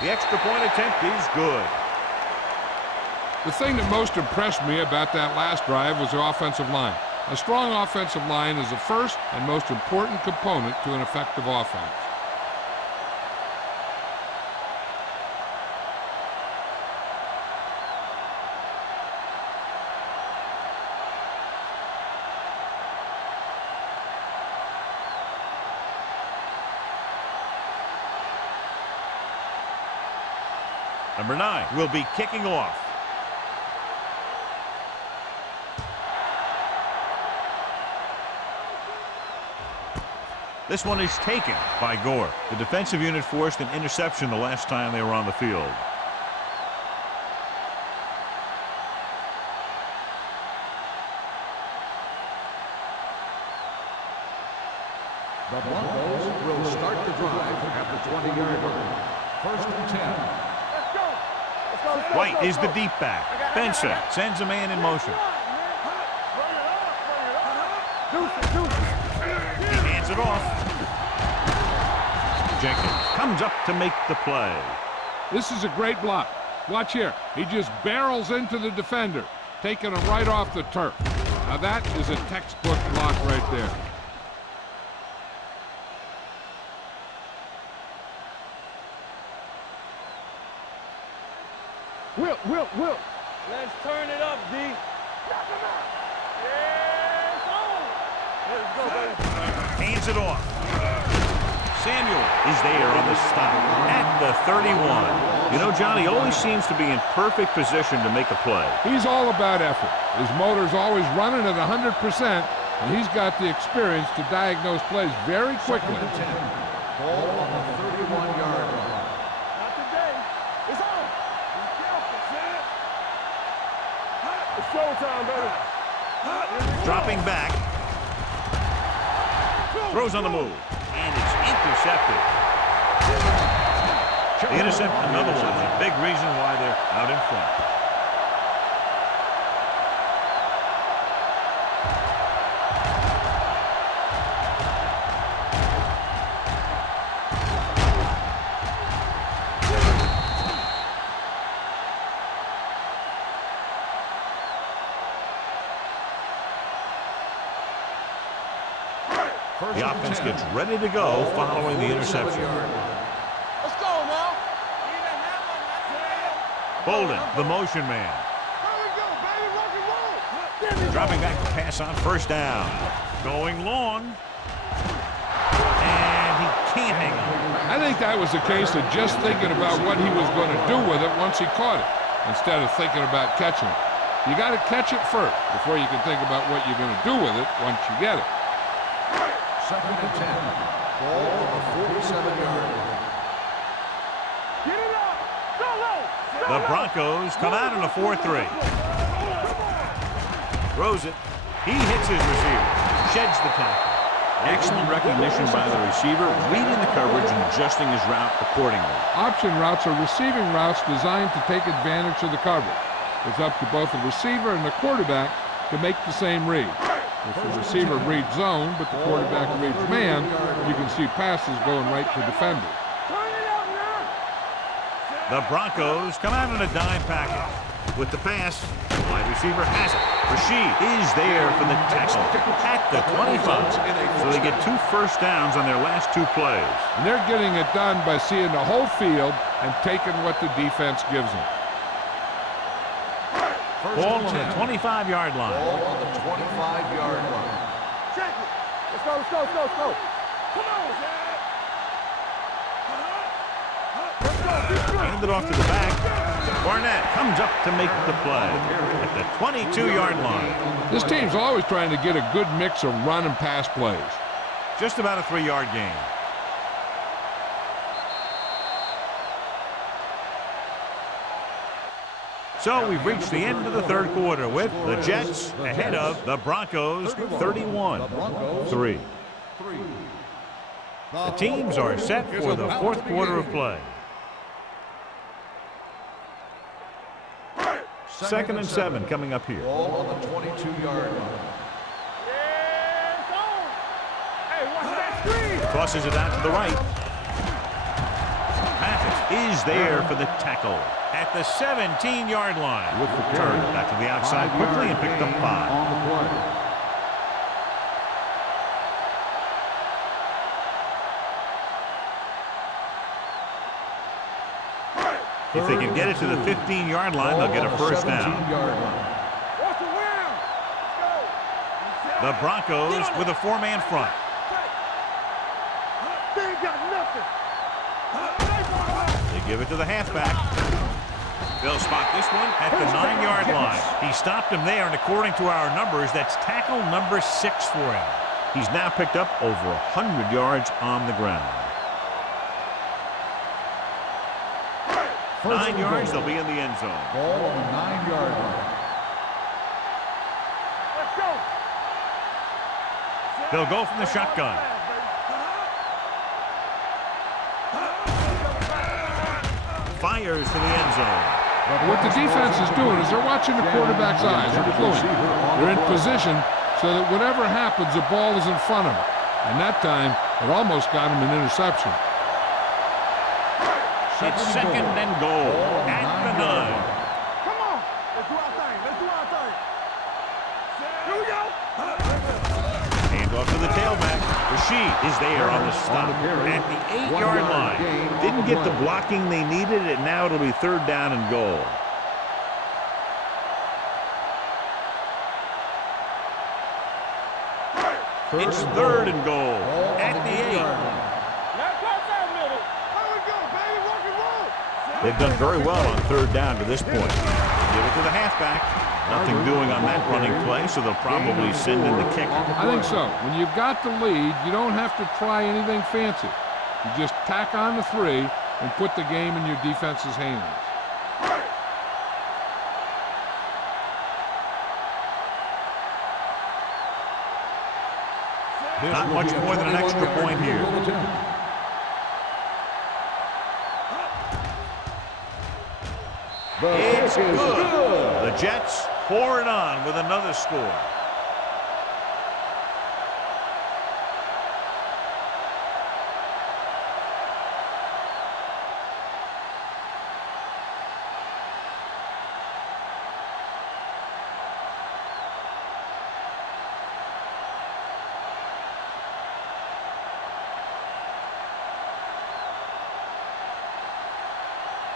The extra point attempt is good. The thing that most impressed me about that last drive was the offensive line. A strong offensive line is the first and most important component to an effective offense. Number 9 will be kicking off. This one is taken by Gore. The defensive unit forced an interception the last time they were on the field. The Broncos will start the drive at the 20-yard line. 1st and 10. Let's go. Let's go. Let's go. White is the deep back. Benson sends a man in motion. He hands it off. Jenkins comes up to make the play. This is a great block. Watch here. He just barrels into the defender, taking him right off the turf. Now that is a textbook block right there. Will. Let's turn it up, D. Yeah, it's on. Let's go, baby. Hands it off. Samuel is there on the stop at the 31. You know, Johnny always seems to be in perfect position to make a play. He's all about effort. His motor's always running at 100%, and he's got the experience to diagnose plays very quickly. 2nd and 10. Ball on the 31-yard line. Not today. It's on. Be careful, Sam. It's showtime, baby. Dropping back. Throws on the move. And it's intercepted. The intercept, another one. A big reason why they're out in front. The offense gets ready to go following the interception. Let's go now. Bolden, the motion man. Here we go, baby. Rock and roll. Dropping back to pass on 1st down. Going long. And he can't hang on. I think that was a case of just thinking about what he was going to do with it once he caught it, instead of thinking about catching it. You got to catch it first before you can think about what you're going to do with it once you get it. 2nd and 10. Ball on the 47-yard line. Get it up. Go low. The Broncos come out in a 4-3. Throws it. He hits his receiver. Sheds the tackle. Excellent recognition by the receiver, reading the coverage and adjusting his route accordingly. Option routes are receiving routes designed to take advantage of the coverage. It's up to both the receiver and the quarterback to make the same read. If the receiver reads zone, but the quarterback reads man, you can see passes going right to defenders. The Broncos come out in a dime package. With the pass, wide receiver has it. Rashid is there for the tackle at the 25. So they get 2 first downs on their last 2 plays. And they're getting it done by seeing the whole field and taking what the defense gives them. Ball on the 25-yard line. Ball on the 25-yard line. Check it. Let's go, let's go, let's go, let's go. Come on, Zach. Handed off to the back. Barnett comes up to make the play at the 22-yard line. This team's always trying to get a good mix of run and pass plays. Just about a 3-yard gain. So we've reached the end of the 3rd quarter with the Jets ahead of the Broncos 31-3. The teams are set for the 4th quarter of play. 2nd and 7 coming up here. Ball on the 22-yard line. Hey, watch that screen. Tosses it out to the right. Mathis is there for the tackle at the 17-yard line. With the Turned back to the outside quickly and picked up 5. On the play. If they can get it to the 15-yard line, they'll get a first down. Watch around. The Broncos with a 4-man front. They ain't got nothing. They give it to the halfback. They'll spot this one at the 9-yard line. He stopped him there, and according to our numbers, that's tackle number 6 for him. He's now picked up over 100 yards on the ground. 9 yards, they'll be in the end zone. Ball on the 9-yard line. Let's go. They'll go from the shotgun. Fires to the end zone. What the defense is doing is they're watching the quarterback's eyes. They're in position so that whatever happens, the ball is in front of them. And that time, it almost got him an interception. It's 2nd and goal at the 9. Come on. Let's do our thing. Let's do our thing. Here we go. Hand off to the tailback. Rashid is there on the stop at the 8-yard line. Didn't get the blocking they needed, and now it'll be 3rd down and goal. It's 3rd and goal at the 8. They've done very well on 3rd down to this point. Give it to the halfback. Nothing doing on that running play, so they'll probably send in the kick. I think so. When you've got the lead, you don't have to try anything fancy. You just tack on the 3 and put the game in your defense's hands. Not much more than an extra point here. It's good. The Jets pour it on with another score.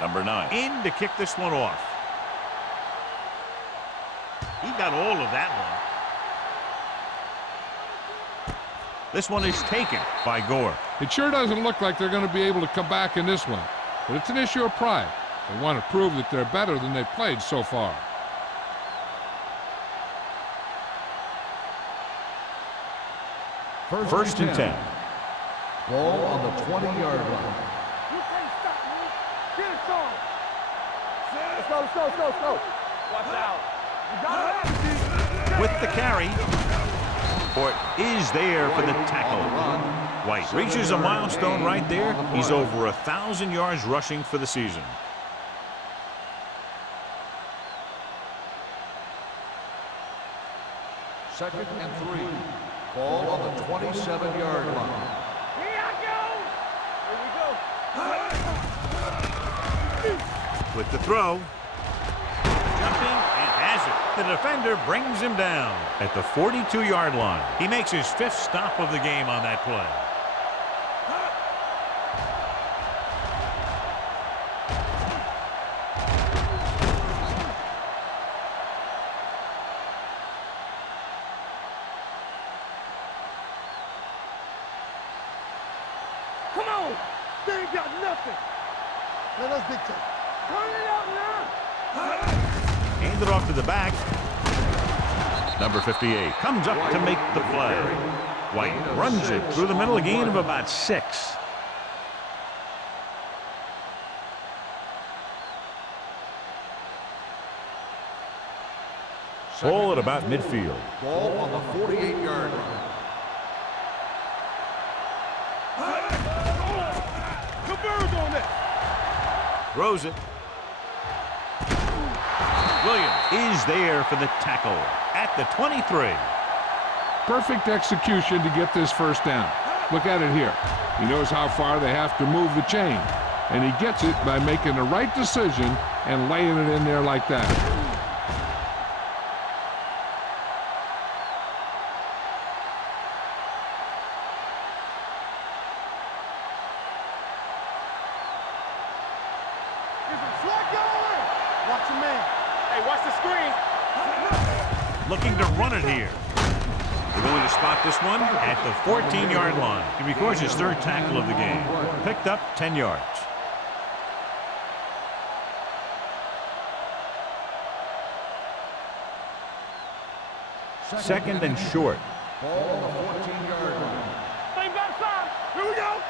Number 9 in to kick this one off. He got all of that one. This one is taken by Gore. It sure doesn't look like they're going to be able to come back in this one, but it's an issue of pride. They want to prove that they're better than they've played so far. First and 10. Ball on the 20-yard line. You can't stop me. Get it on. Let's go, let's go, let's go, let's go. Watch out. You got it. With the carry. Fort is there for the tackle. White reaches a milestone right there. He's over 1,000 yards rushing for the season. Second and 3. Ball on the 27-yard line. Here I go. Here we go. With the throw. Jumping and has it. The defender brings him down at the 42-yard line. He makes his 5th stop of the game on that play. Come on. They ain't got nothing. Let us dictate. Turn it up now. Hand it off to the back. Number 58 comes up to make the play. White runs it through the middle, a gain of about 6. Ball at about midfield. Ball on the 48-yard line. The birds on that. Throws it. Williams is there for the tackle at the 23. Perfect execution to get this first down. Look at it here. He knows how far they have to move the chain, and he gets it by making the right decision and laying it in there like that. Watch your man. Hey, watch the screen. Looking to run it here. They're going to spot this one at the 14-yard line. He records his 3rd tackle of the game. Picked up 10 yards. Second and short. Ball on the 14-yard line. Thing outside. Here we go.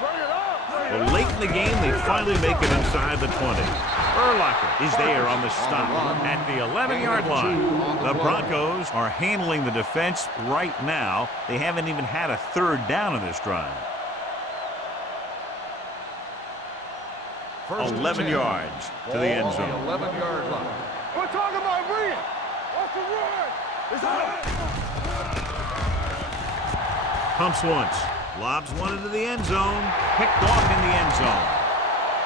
Bring it up. Well, late in the game, they finally make it inside the 20. Urlacher is there on the stop at the 11-yard line. The Broncos are handling the defense right now. They haven't even had a 3rd down in this drive. 11 yards to the end zone. 11-yard line. We're talking about bringing. What's the run? It's out. Pumps once. Lobs one into the end zone. Picked off in the end zone.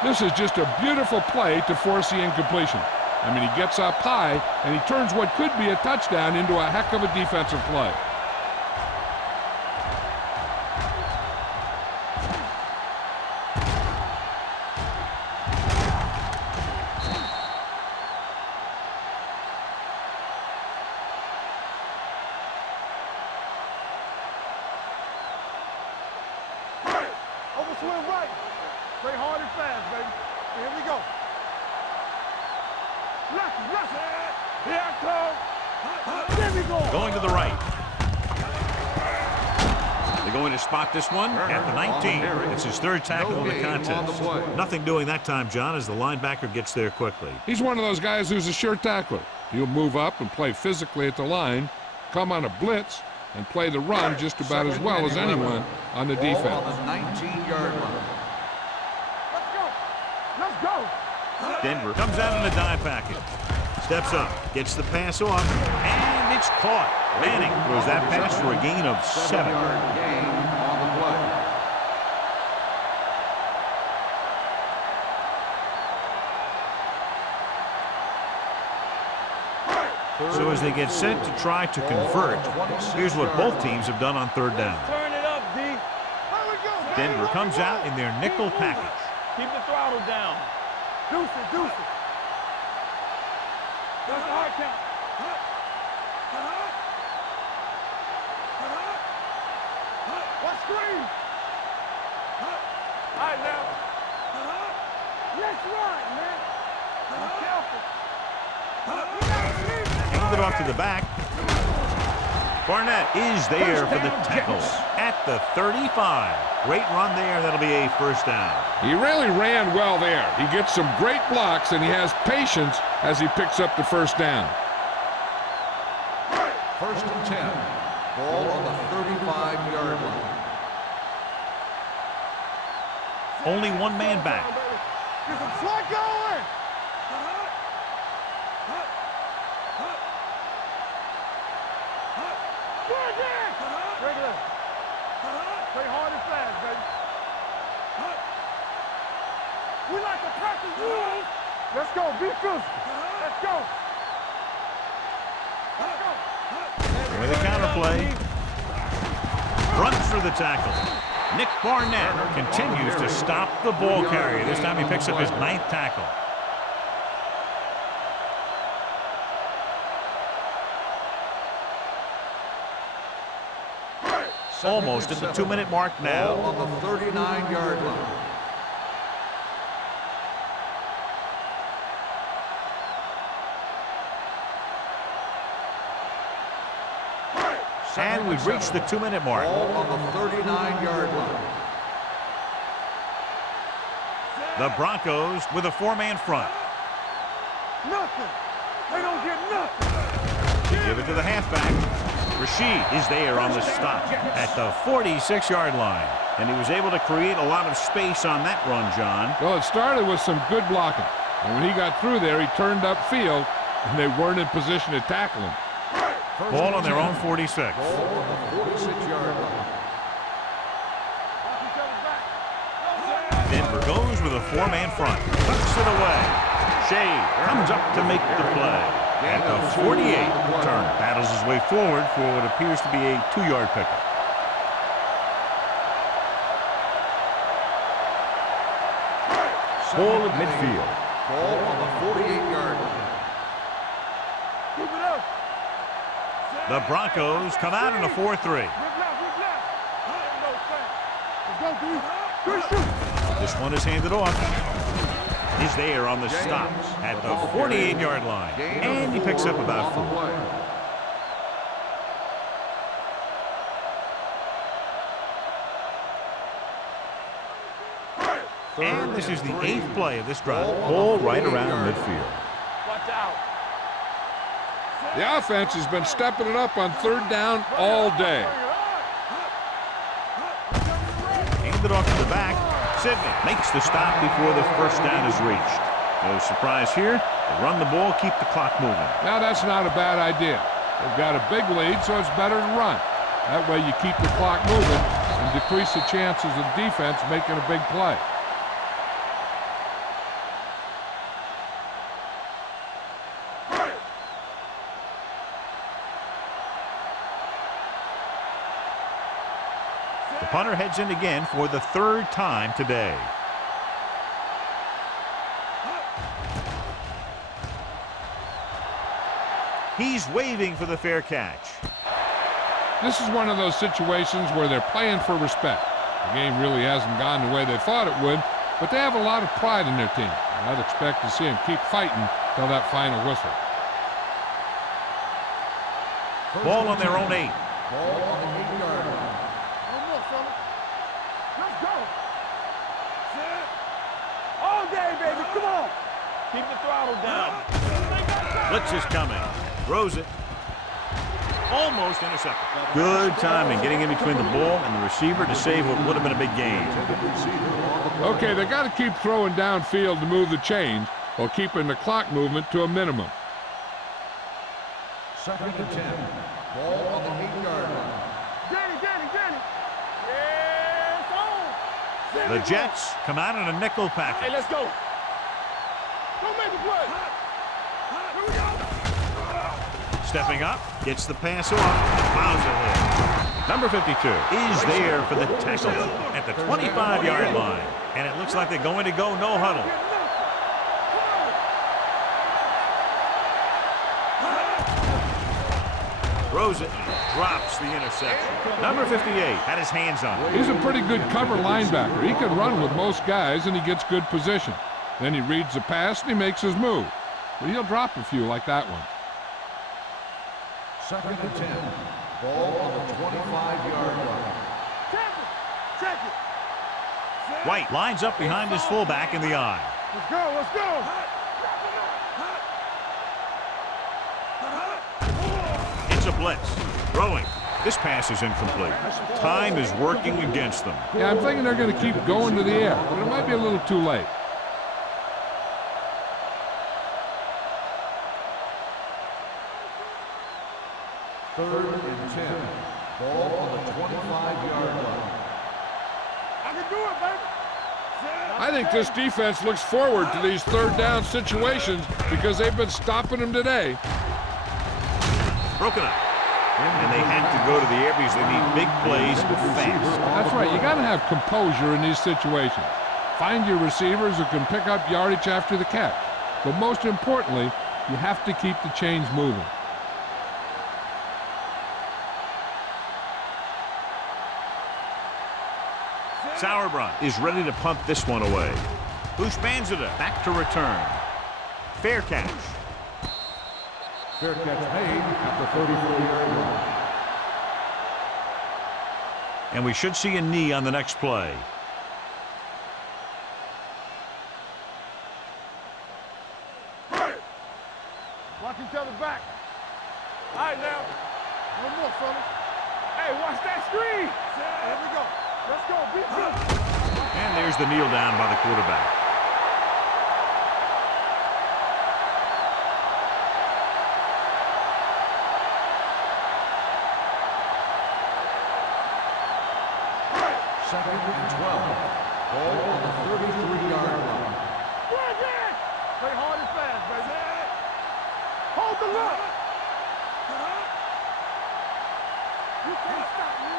This is just a beautiful play to force the incompletion. I mean, he gets up high, and he turns what could be a touchdown into a heck of a defensive play. Overswing right. Play hard and fast, baby. Here we go. Lucky. Here I come. There we go. Going to the right. They're going to spot this one at the 19. It's his 3rd tackle of the contest. Nothing doing that time, John, as the linebacker gets there quickly. He's one of those guys who's a sure tackler. He'll move up and play physically at the line, come on a blitz, and play the run just about as well as anyone on the defense. Ball on the 19-yard line. Let's go. Denver comes out in a dime package. Steps up, gets the pass off, and it's caught. Manning throws that pass for a gain of 7. 7-yard gain on the play. So as they get set to try to convert, here's what both teams have done on 3rd down. Turn it up, D. Here we go. Denver comes out in their nickel package. Keep the throttle down. Deuce it. That's the hard count. What screen? All right, now. Let's run, man. Be careful. Hand it off to the back. Barnett is there for the tackle at the 35. Great run there. That'll be a 1st down. He really ran well there. He gets some great blocks, and he has patience as he picks up the 1st down. 1st and 10. Ball on the 35-yard line. Only one man back. Get some slack going. Regular. Play hard and fast, baby. We like to practice rules. Let's go. Be physical. Let's go. Let's go. With a counterplay. Runs for the tackle. Nick Barnett continues to stop the ball carrier. This time he picks up his 9th tackle. Almost at the 2-minute mark now. Ball on the 39-yard line. And we've reached the 2-minute mark. Ball on the 39-yard line. The Broncos with a 4-man front. Nothing. They don't get nothing. They give it to the halfback. Rashid is there on the stop at the 46-yard line. And he was able to create a lot of space on that run, John. Well, it started with some good blocking. And when he got through there, he turned upfield, and they weren't in position to tackle him. Ball on their own 46. Ball on the 46-yard line. Denver goes with a 4-man front. Tucks it away. Shea comes up to make the play. At the 48, Turner battles his way forward for what appears to be a 2-yard pickup. Ball at midfield. Ball on the 48-yard line. Keep it up. The Broncos come out in a 4-3. Rip left, rip left. Let's go, D. Good shoot. This one is handed off. He's there on the stop at the 48-yard line. And he picks up about 4. And this is the 8th play of this drive. Ball right around midfield. Watch out. The offense has been stepping it up on 3rd down all day. Handed off to the back. Sidney makes the stop before the first down is reached. No surprise here. They run the ball, keep the clock moving. Now, that's not a bad idea. They've got a big lead, so it's better to run. That way you keep the clock moving and decrease the chances of defense making a big play. The punter heads in again for the 3rd time today. He's waving for the fair catch. This is one of those situations where they're playing for respect. The game really hasn't gone the way they thought it would, but they have a lot of pride in their team. I'd expect to see them keep fighting till that final whistle. Ball on their own 8. Ball on the 8-yard line. Let's go. All day, baby. Come on. Keep the throttle down. Blitz is coming. Throws it. Almost intercepted. Good timing getting in between the ball and the receiver to save what would have been a big gain. Okay, they got to keep throwing downfield to move the chains while keeping the clock movement to a minimum. 2nd and 10. Ball on the 8-yard line. Danny. Yeah, it's on. The Jets come out in a nickel package. Hey, let's go. Don't make a play. Here we go. Stepping up, gets the pass off, fouls ahead. Number 52 is there for the tackle at the 25-yard line. And it looks like they're going to go no huddle. Throws it, drops the interception. Number 58 had his hands on it. He's a pretty good cover linebacker. He can run with most guys, and he gets good position. Then he reads the pass, and he makes his move. But he'll drop a few like that one. 2nd and 10. Ball on the 25-yard line. Check it. White lines up behind his fullback in the eye. Let's go. It's a blitz. Throwing. This pass is incomplete. Time is working against them. Yeah, I'm thinking they're going to keep going to the air, but it might be a little too late. 3rd and 10. Ball on the 25-yard line. I can do it, baby. I think this defense looks forward to these third down situations because they've been stopping them today. Broken up. And they have to go to the air because they need big plays fast. That's right. You got to have composure in these situations. Find your receivers who can pick up yardage after the catch. But most importantly, you have to keep the chains moving. Sauerbrunn is ready to punt this one away. Huspanzada back to return. Fair catch. Fair catch made at the 34-yard line. And we should see a knee on the next play. Watch each other back. All right, now. One more, fellas. Hey, watch that screen. Here we go. Let's go. Beat him. And there's the kneel down by the quarterback. Second and 12. Ball on the 33-yard line. Play hard and fast, baby. Hold the look. You can't stop me.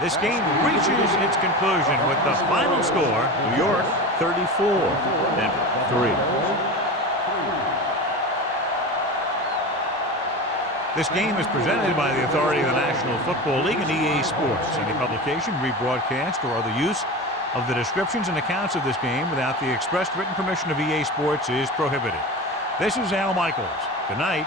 This game reaches its conclusion with the final score, New York 34, Denver 3. This game is presented by the authority of the National Football League and EA Sports. Any publication, rebroadcast, or other use of the descriptions and accounts of this game without the expressed written permission of EA Sports is prohibited. This is Al Michaels. Good night.